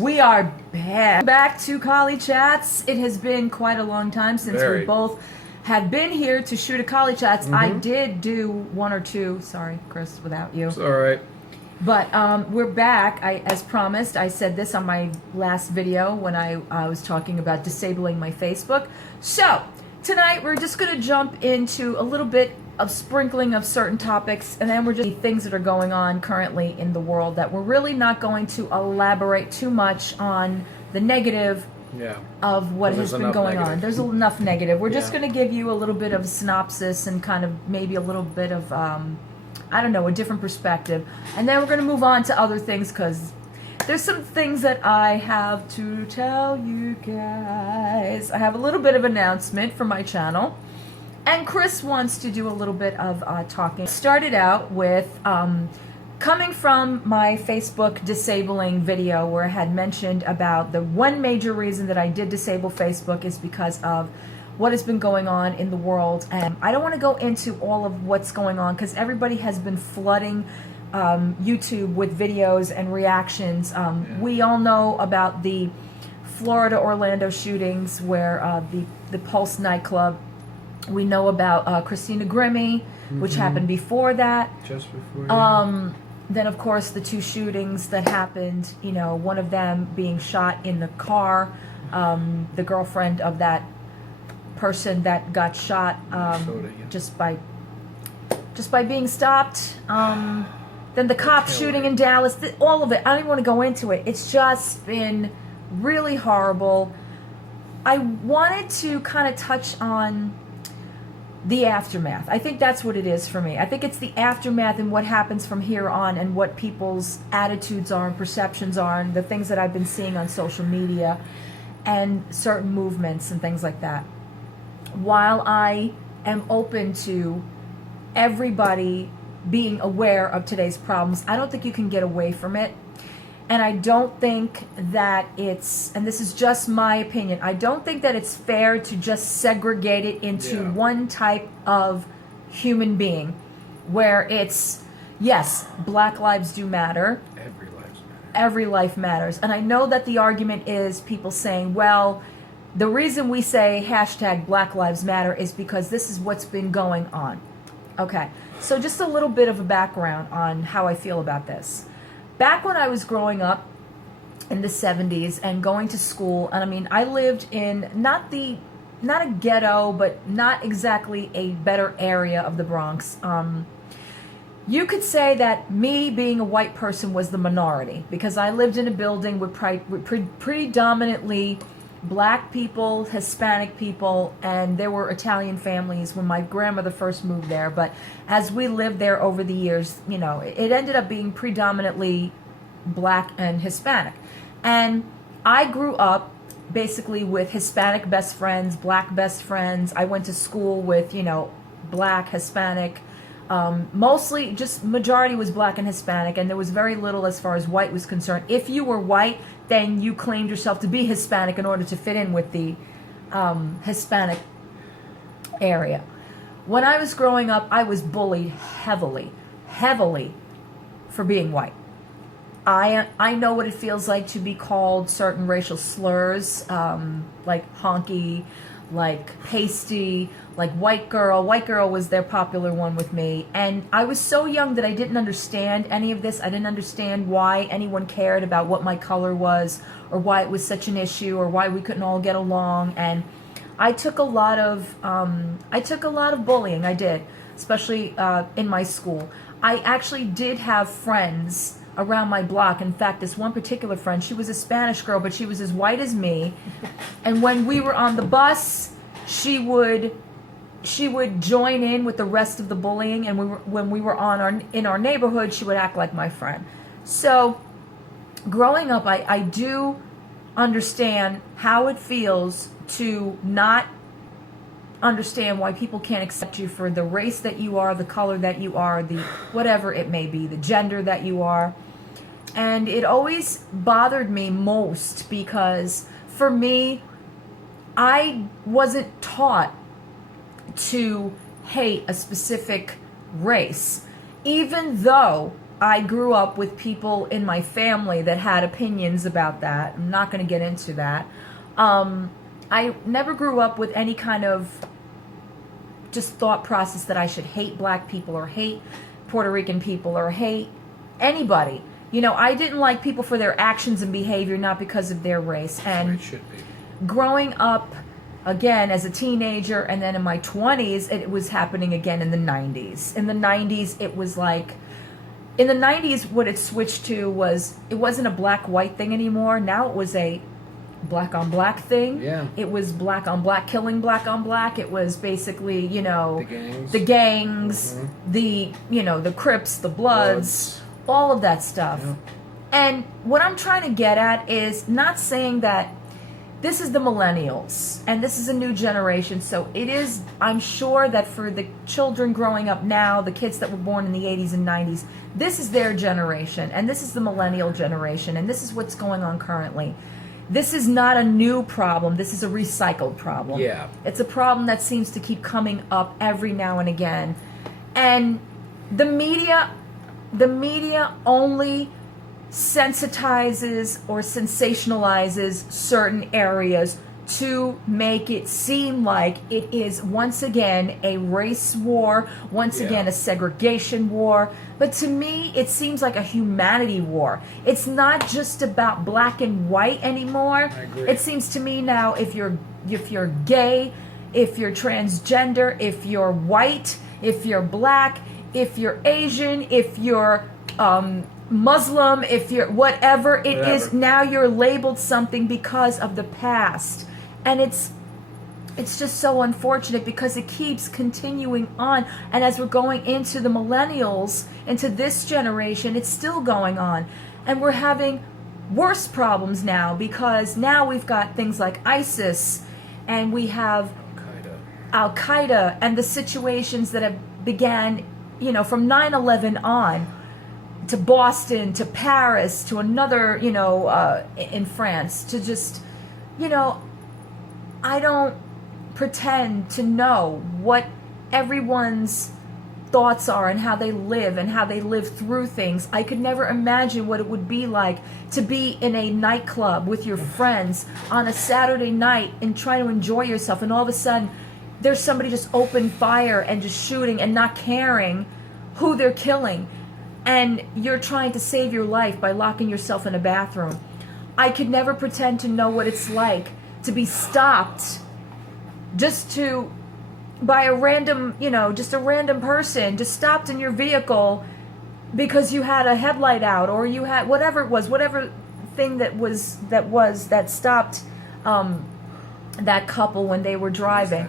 We are back to Choly Chats. It has been quite a long time since we both have been here to shoot a Choly Chats. I did do one or two. Sorry, Chris, without you. It's all right. But we're back. As promised, I said this on my last video when I was talking about disabling my Facebook. So tonight we're just going to jump into a little bit of sprinkling of certain topics, and then we're just things that are going on currently in the world that we're really not going to elaborate too much on the negative of what has been going on. There's enough negative. We're just going to give you a little bit of a synopsis and kind of maybe a little bit of I don't know, a different perspective, and then we're going to move on to other things because there's some things that I have to tell you guys. I have a little bit of announcement for my channel. And Chris wants to do a little bit of talking. Started out with coming from my Facebook disabling video where I had mentioned about the one major reason that I did disable Facebook is because of what has been going on in the world. And I don't want to go into all of what's going on because everybody has been flooding YouTube with videos and reactions. We all know about the Florida Orlando shootings where the Pulse nightclub. We know about Christina Grimmie, which happened before that. Just before. Then, of course, the two shootings that happened. You know, one of them being shot in the car. The girlfriend of that person that got shot just by being stopped. Then the cop shooting in Dallas. All of it. I don't even want to go into it. It's just been really horrible. I wanted to kind of touch on the aftermath. I think that's what it is for me. I think it's the aftermath and what happens from here on and what people's attitudes are and perceptions are and the things that I've been seeing on social media and certain movements and things like that. While I am open to everybody being aware of today's problems, I don't think you can get away from it. And I don't think that it's, and this is just my opinion, I don't think that it's fair to just segregate it into one type of human being where it's, yes, Black lives do matter. Every life matters. Every life matters. And I know that the argument is people saying, well, the reason we say hashtag Black Lives Matter is because this is what's been going on. Okay, so just a little bit of a background on how I feel about this. Back when I was growing up in the 70s and going to school, and I mean, I lived in not a ghetto, but not exactly a better area of the Bronx. You could say that me being a white person was the minority because I lived in a building with predominantly Black people, Hispanic people, and there were Italian families when my grandmother first moved there. But as we lived there over the years, you know, it ended up being predominantly Black and Hispanic. And I grew up basically with Hispanic best friends, Black best friends. I went to school with, you know, Black, Hispanic. Mostly just majority was Black and Hispanic, and there was very little as far as white was concerned. If you were white, then you claimed yourself to be Hispanic in order to fit in with the Hispanic area. When I was growing up, I was bullied heavily for being white. I know what it feels like to be called certain racial slurs, like honky, like pasty, like white girl. White girl was their popular one with me. And I was so young that I didn't understand any of this. I didn't understand why anyone cared about what my color was or why it was such an issue or why we couldn't all get along. And I took a lot of bullying. I did, especially in my school. I actually did have friends around my block. In fact, this one particular friend, she was a Spanish girl, but she was as white as me. And when we were on the bus, she would join in with the rest of the bullying, and when we were in our neighborhood, she would act like my friend. So growing up, I do understand how it feels to not understand why people can't accept you for the race that you are, the color that you are, the whatever it may be, the gender that you are. And it always bothered me most because for me, I wasn't taught to hate a specific race, even though I grew up with people in my family that had opinions about that. I'm not going to get into that. I never grew up with any kind of just thought process that I should hate black people or hate Puerto Rican people or hate anybody. You know, I didn't like people for their actions and behavior, not because of their race. And it should be. Growing up, again, as a teenager, and then in my 20s, it was happening again in the 90s. In the 90s, it was like, in the 90s, what it switched to was, it wasn't a black-white thing anymore. Now it was a black-on-black thing. Yeah. It was black-on-black killing black-on-black. It was basically, you know, The gangs. The the Crips, the Bloods, all of that stuff. Yeah. And what I'm trying to get at is not saying that this is the millennials and this is a new generation. So it is, I'm sure that for the children growing up now, the kids that were born in the 80s and 90s, this is their generation and this is the millennial generation and this is what's going on currently. This is not a new problem. This is a recycled problem. Yeah. It's a problem that seems to keep coming up every now and again. And the media only sensitizes or sensationalizes certain areas to make it seem like it is once again a race war, once again a segregation war. But to me, it seems like a humanity war. It's not just about black and white anymore. I agree. It seems to me now, if you're gay, if you're transgender, if you're white, if you're black, if you're Asian, if you're Muslim, if you're whatever it is, now you're labeled something because of the past. And it's just so unfortunate because it keeps continuing on. And as we're going into the millennials, into this generation, it's still going on. And we're having worse problems now because now we've got things like ISIS and we have Al-Qaeda and the situations that have began, you know, from 9/11 on, to Boston, to Paris, to another, you know, in France, to just, you know, I don't pretend to know what everyone's thoughts are and how they live through things. I could never imagine what it would be like to be in a nightclub with your friends on a Saturday night and try to enjoy yourself, and all of a sudden there's somebody just open fire and just shooting and not caring who they're killing. And you're trying to save your life by locking yourself in a bathroom. I could never pretend to know what it's like to be stopped by a random, you know, just a random person, just stopped in your vehicle because you had a headlight out or you had whatever it was, whatever thing that stopped that couple when they were driving.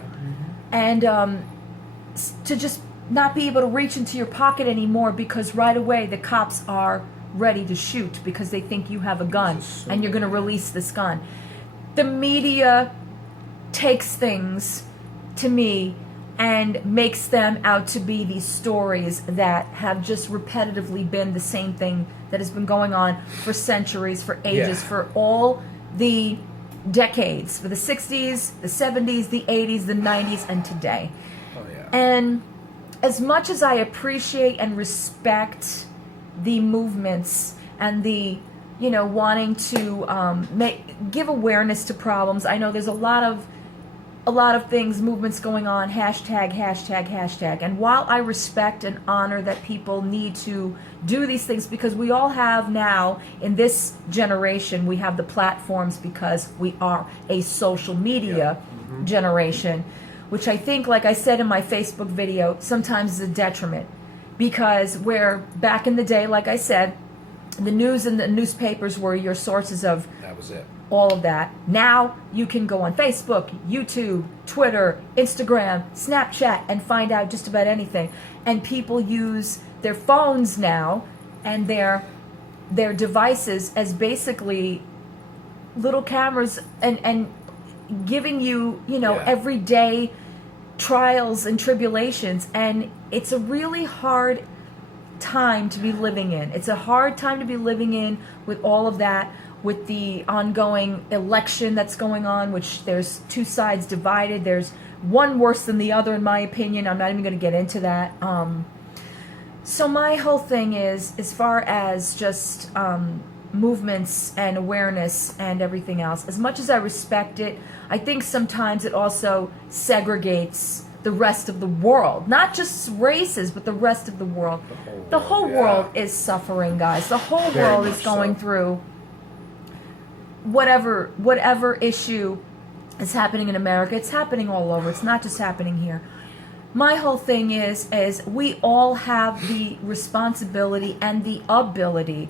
And to just not be able to reach into your pocket anymore because right away the cops are ready to shoot because they think you have a gun and you're going to release this gun. The media takes things, to me, and makes them out to be these stories that have just repetitively been the same thing that has been going on for centuries, for ages, for all the decades, for the 60s, the 70s, the 80s, the 90s, and today. And as much as I appreciate and respect the movements and the, you know, wanting to give awareness to problems, I know there's a lot of things, movements going on, hashtag. And while I respect and honor that people need to do these things, because we all have now, in this generation, we have the platforms because we are a social media generation, which I think, like I said in my Facebook video, sometimes is a detriment. Because where back in the day, like I said, the news and the newspapers were your sources of that was it. All of that. Now you can go on Facebook, YouTube, Twitter, Instagram, Snapchat, and find out just about anything. And people use their phones now and their devices as basically little cameras and giving you, you know, everyday trials and tribulations. And it's a really hard time to be living in. It's a hard time to be living in with all of that, with the ongoing election that's going on, which there's two sides divided. There's one worse than the other, in my opinion. I'm not even going to get into that. So my whole thing is, as far as just movements and awareness and everything else, as much as I respect it, I think sometimes it also segregates the rest of the world. Not just races, but the rest of the world. The whole world is suffering, guys. The whole world is going through whatever issue is happening in America. It's happening all over. It's not just happening here. My whole thing is we all have the responsibility and the ability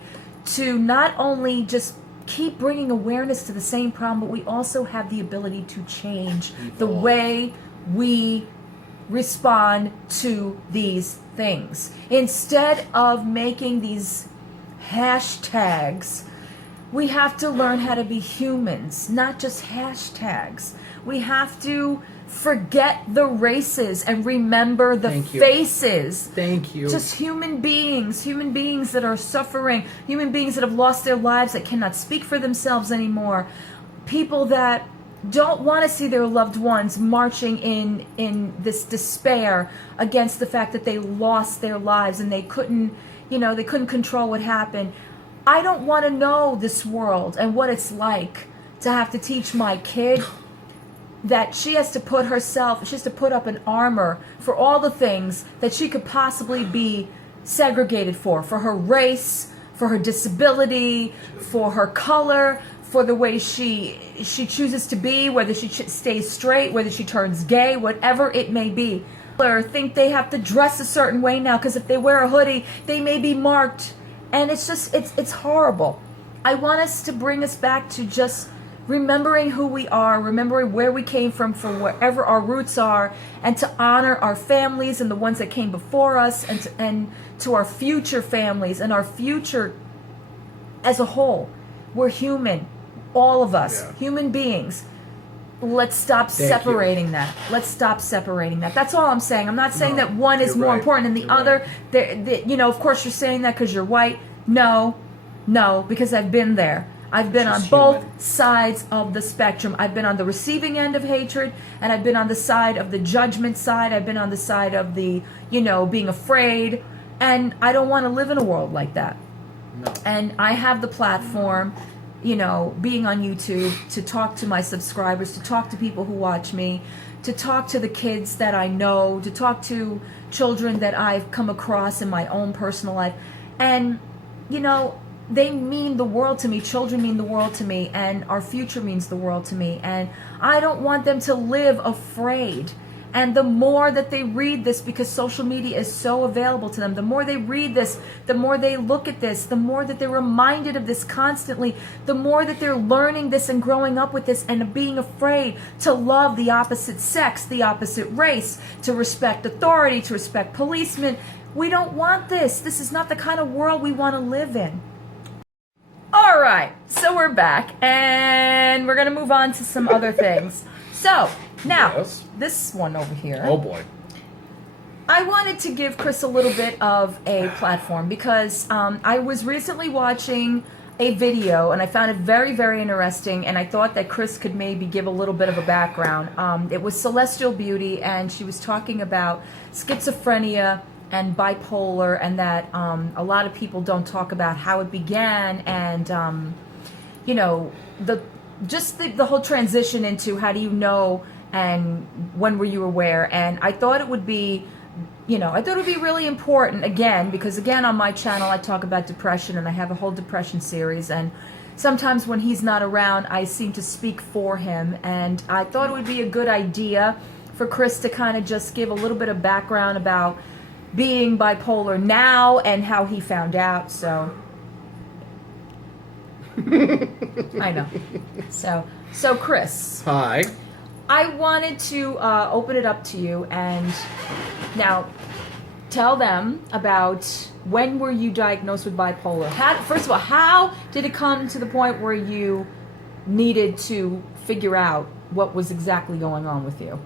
to not only just keep bringing awareness to the same problem, but we also have the ability to change the way we respond to these things. Instead of making these hashtags, we have to learn how to be humans, not just hashtags. We have to forget the races and remember the faces. Thank you. Just human beings that are suffering, human beings that have lost their lives, that cannot speak for themselves anymore, people that don't want to see their loved ones marching in this despair against the fact that they lost their lives and they couldn't control what happened. I don't want to know this world and what it's like to have to teach my kid that she has to put up an armor for all the things that she could possibly be segregated for her race, for her disability, for her color, for the way she chooses to be, whether she stays straight, whether she turns gay, whatever it may be. Or think they have to dress a certain way now because if they wear a hoodie, they may be marked. And it's horrible. I want us to bring us back to just remembering who we are, remembering where we came from wherever our roots are, and to honor our families and the ones that came before us, and to our future families and our future as a whole. We're human, all of us, human beings. Let's stop separating that. Let's stop separating that. That's all I'm saying. I'm not saying that one is more important than the other. Of course you're saying that because you're white. No, because I've been there. I've been on both sides of the spectrum. I've been on the receiving end of hatred, and I've been on the side of the judgment side. I've been on the side of the, being afraid. And I don't want to live in a world like that. No. And I have the platform, being on YouTube, to talk to my subscribers, to talk to people who watch me, to talk to the kids that I know, to talk to children that I've come across in my own personal life. And, they mean the world to me. Children mean the world to me, and our future means the world to me. And I don't want them to live afraid. And the more that they read this, because social media is so available to them, the more they read this, the more they look at this, the more that they're reminded of this constantly, the more that they're learning this and growing up with this and being afraid to love the opposite sex, the opposite race, to respect authority, to respect policemen. We don't want this. This is not the kind of world we want to live in. All right, so we're back, and we're going to move on to some other things. So, now, this one over here. Oh, boy. I wanted to give Chris a little bit of a platform because I was recently watching a video, and I found it very, very interesting, and I thought that Chris could maybe give a little bit of a background. It was Celestial Beauty, and she was talking about schizophrenia and bipolar, and that a lot of people don't talk about how it began, and the whole transition into how do you know and when were you aware. And I thought it would be really important, again, because again on my channel I talk about depression, and I have a whole depression series, and sometimes when he's not around I seem to speak for him, and I thought it would be a good idea for Chris to kind of just give a little bit of background about being bipolar now and how he found out. So I know. So Chris. Hi. I wanted to open it up to you, and now tell them about when were you diagnosed with bipolar? First of all, how did it come to the point where you needed to figure out what was exactly going on with you?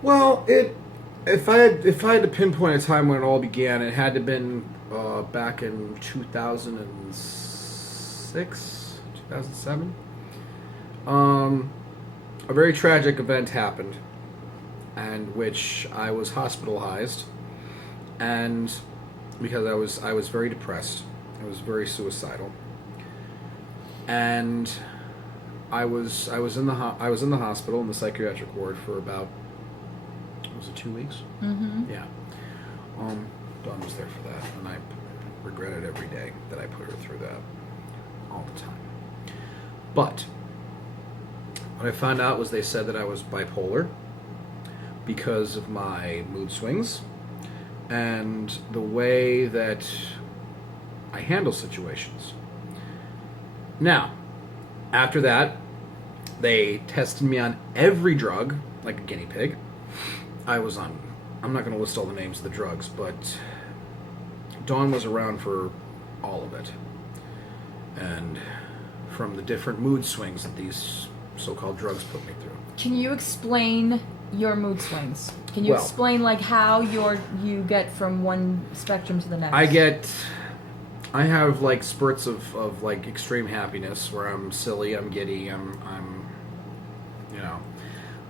Well, if I had to pinpoint a time when it all began, it had to have been back in 2006, 2007. A very tragic event happened, and which I was hospitalized, and because I was very depressed, I was very suicidal, and I was in the hospital in the psychiatric ward for about, was it 2 weeks? Mm-hmm. Yeah. Dawn was there for that, and I regret it every day that I put her through that all the time. But what I found out was they said that I was bipolar because of my mood swings and the way that I handle situations. Now, after that, they tested me on every drug, like a guinea pig. I was on, I'm not going to list all the names of the drugs, but Dawn was around for all of it. And from the different mood swings that these so-called drugs put me through. Can you explain your mood swings? Can you Well, explain like how you get from one spectrum to the next? I have like spurts of like extreme happiness where I'm silly, I'm giddy, I'm you know,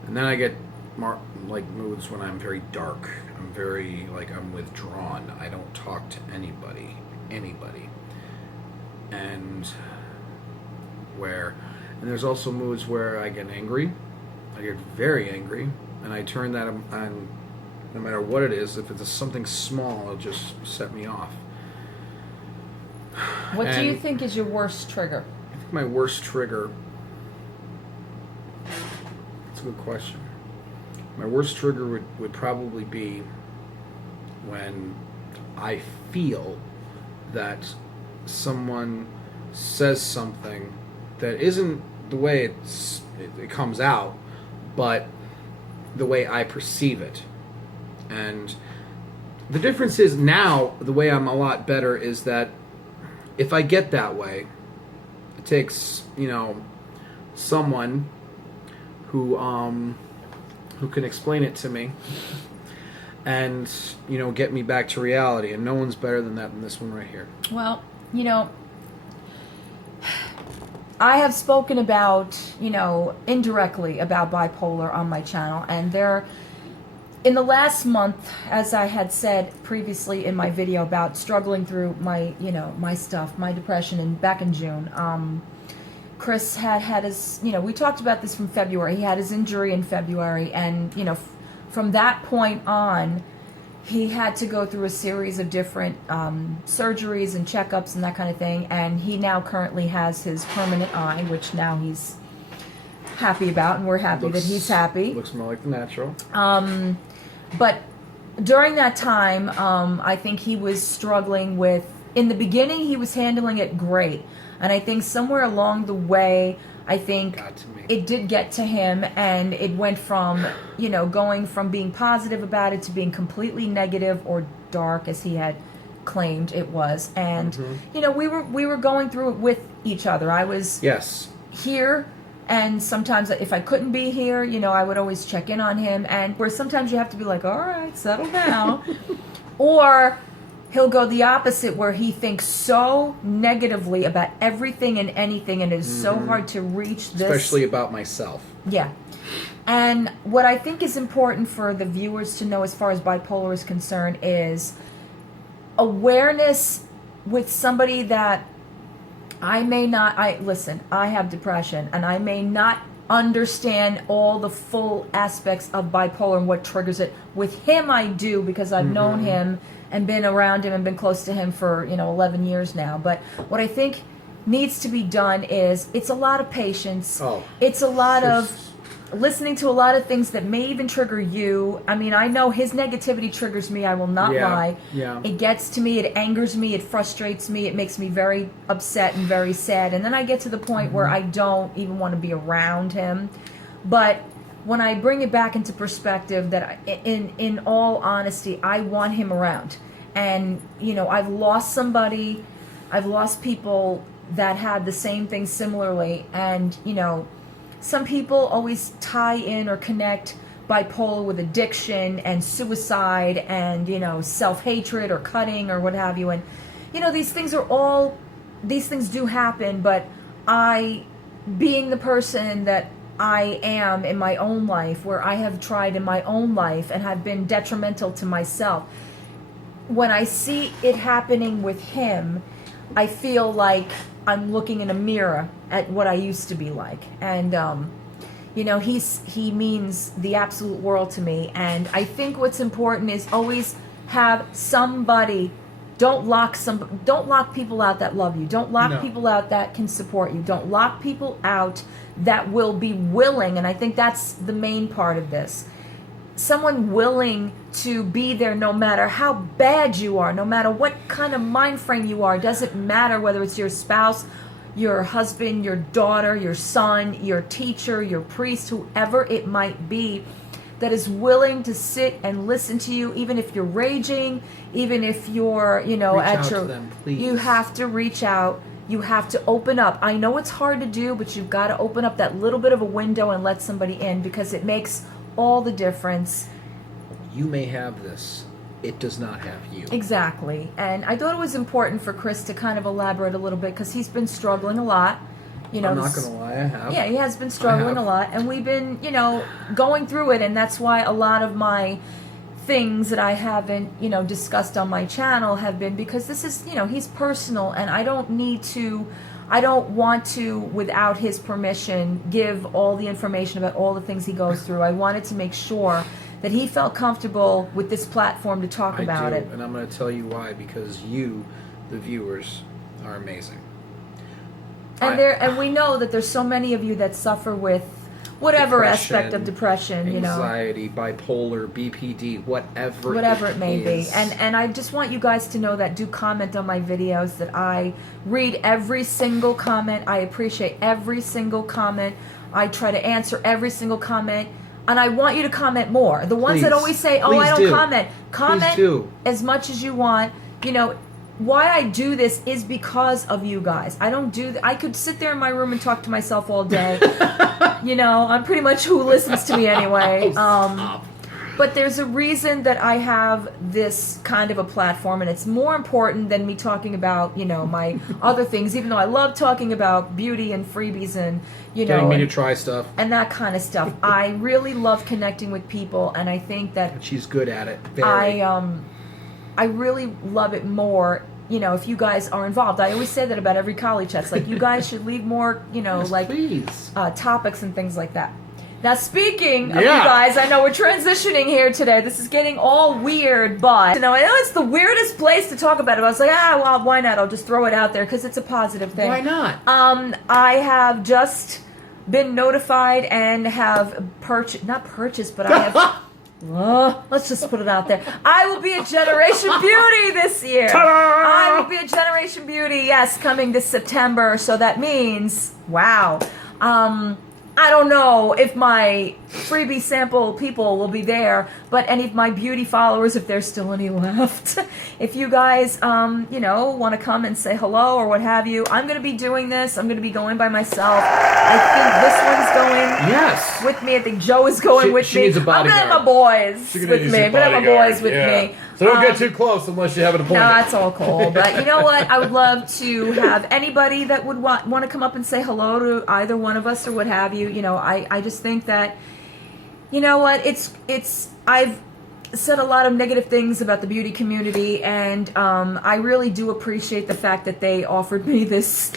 and then I get more like moods when I'm very dark. I'm very like I'm withdrawn. I don't talk to anybody, and there's also moods where I get angry. I get very angry, and I turn that on. No matter what it is, if it's something small, it'll just set me off. What do you think is your worst trigger? I think my worst trigger. That's a good question. My worst trigger would probably be when I feel that someone says something that isn't the way it comes out, but the way I perceive it. And the difference is now, the way I'm a lot better is that if I get that way, it takes, someone who can explain it to me and, get me back to reality. And no one's better than that than this one right here. Well, I have spoken about, indirectly about bipolar on my channel, and in the last month, as I had said previously in my video about struggling through my, my stuff, my depression, and back in June, Chris had his, we talked about this from February. He had his injury in February, and, from that point on, he had to go through a series of different surgeries and checkups and that kind of thing, and he now currently has his permanent eye, which now he's happy about, and we're happy that he's happy. Looks more like the natural. But during that time, I think he was struggling with, in the beginning, he was handling it great. And I think somewhere along the way, I think it did get to him, and it went from, going from being positive about it to being completely negative or dark, as he had claimed it was. And, we were going through it with each other. I was here. And sometimes if I couldn't be here, I would always check in on him. And where sometimes you have to be like, all right, settle down. Or he'll go the opposite, where he thinks so negatively about everything and anything, and it is so hard to reach this. Especially about myself. Yeah. And what I think is important for the viewers to know as far as bipolar is concerned is awareness with somebody that I have depression, and I may not understand all the full aspects of bipolar and what triggers it. With him, I do, because I've known him and been around him and been close to him for, 11 years now. But what I think needs to be done is, it's a lot of patience. It's a lot of listening to a lot of things that may even trigger you. I mean, I know his negativity triggers me, I will not lie. Yeah. It gets to me, it angers me, it frustrates me, it makes me very upset and very sad. And then I get to the point where I don't even want to be around him. But when I bring it back into perspective, that in all honesty, I want him around. And, I've lost somebody, I've lost people that had the same thing similarly. And, some people always tie in or connect bipolar with addiction and suicide and, self-hatred or cutting or what have you. And, these things do happen, but being the person that I am in my own life, where I have tried in my own life and have been detrimental to myself, when I see it happening with him, I feel like I'm looking in a mirror at what I used to be like. And, you know, he means the absolute world to me. And I think what's important is always have somebody. Don't lock people out that love you. Don't lock people out that can support you. Don't lock people out that will be willing. And I think that's the main part of this. Someone willing to be there no matter how bad you are, no matter what kind of mind frame you are. Doesn't matter whether it's your spouse, your husband, your daughter, your son, your teacher, your priest, whoever it might be, that is willing to sit and listen to you, even if you're raging, even if you're, you know, you have to reach out. You have to open up. I know it's hard to do, but you've got to open up that little bit of a window and let somebody in, because it makes all the difference. You may have this. It does not have you. Exactly. And I thought it was important for Chris to kind of elaborate a little bit, because he's been struggling a lot. You know, I'm not going to lie, I have. Yeah, he has been struggling a lot, and we've been, you know, going through it, and that's why a lot of my things that I haven't, you know, discussed on my channel have been, because this is, you know, he's personal, and I don't want to, without his permission, give all the information about all the things he goes through. I wanted to make sure that he felt comfortable with this platform to talk about it. And I'm going to tell you why, because you, the viewers, are amazing. And we know that there's so many of you that suffer with whatever aspect of depression, you know, anxiety, bipolar, BPD, whatever it may be. And I just want you guys to know that do comment on my videos, that I read every single comment. I appreciate every single comment. I try to answer every single comment. And I want you to comment more. The ones that always say, "Oh, I don't comment." Comment as much as you want. You know, why I do this is because of you guys. I could sit there in my room and talk to myself all day. You know, I'm pretty much who listens to me anyway. But there's a reason that I have this kind of a platform, and it's more important than me talking about, you know, my other things, even though I love talking about beauty and freebies and, you know, getting me to try stuff and that kind of stuff. I really love connecting with people, and I think that and she's good at it. I really love it more, you know, if you guys are involved. I always say that about every Choly Chats. Like, you guys should leave more, you know, topics and things like that. Now, speaking of you guys, I know we're transitioning here today. This is getting all weird, but, you know, I know it's the weirdest place to talk about it. I was like, well, why not? I'll just throw it out there because it's a positive thing. Why not? I have just been notified and have not purchased, but I have... let's just put it out there. I will be a Generation Beauty this year. Ta-da! I will be a Generation Beauty, yes, coming this September. So that means, wow. I don't know if my freebie sample people will be there, but any of my beauty followers, if there's still any left, if you guys, you know, want to come and say hello or what have you, I'm going to be doing this. I'm going to be going by myself. I think this one's going with me. I think Joe is going with me. Needs a bodyguard. I'm going to have my boys with me. I'm going to have my boys with me. So don't get too close unless you have an appointment. No, that's all cool. But you know what? I would love to have anybody that would want to come up and say hello to either one of us or what have you. You know, I just think that, you know what? I've said a lot of negative things about the beauty community, and I really do appreciate the fact that they offered me this.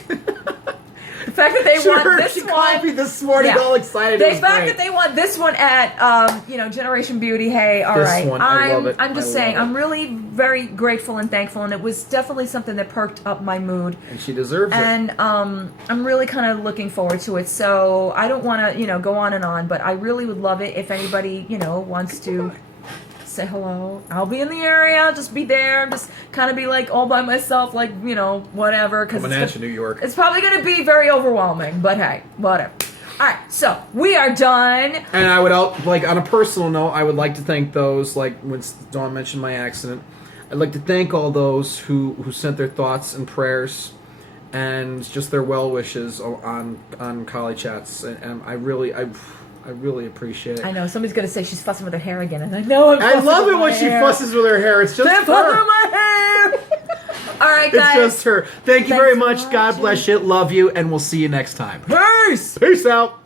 The fact that they want this one. Me this morning, all excited. The fact that they want this one at, you know, Generation Beauty. Hey, all right. I love it. I'm just saying, I'm really very grateful and thankful, and it was definitely something that perked up my mood. And she deserves it. And I'm really kind of looking forward to it. So I don't want to, you know, go on, but I really would love it if anybody, you know, wants to say hello. I'll be in the area. Just be there. Just kind of be like all by myself, like, you know, whatever. Coming at you, New York. It's probably going to be very overwhelming, but hey, whatever. All right, so we are done. And I would, like, on a personal note, I would like to thank those, like, when Dawn mentioned my accident, I'd like to thank all those who sent their thoughts and prayers and just their well wishes on Choly Chats. And I really appreciate it. I know somebody's gonna say she's fussing with her hair again, and I know I love it when she fusses with her hair. It's just her. Fussing with my hair. All right, guys. It's just her. Thank you very much. God bless you. Love you, and we'll see you next time. Peace. Peace out.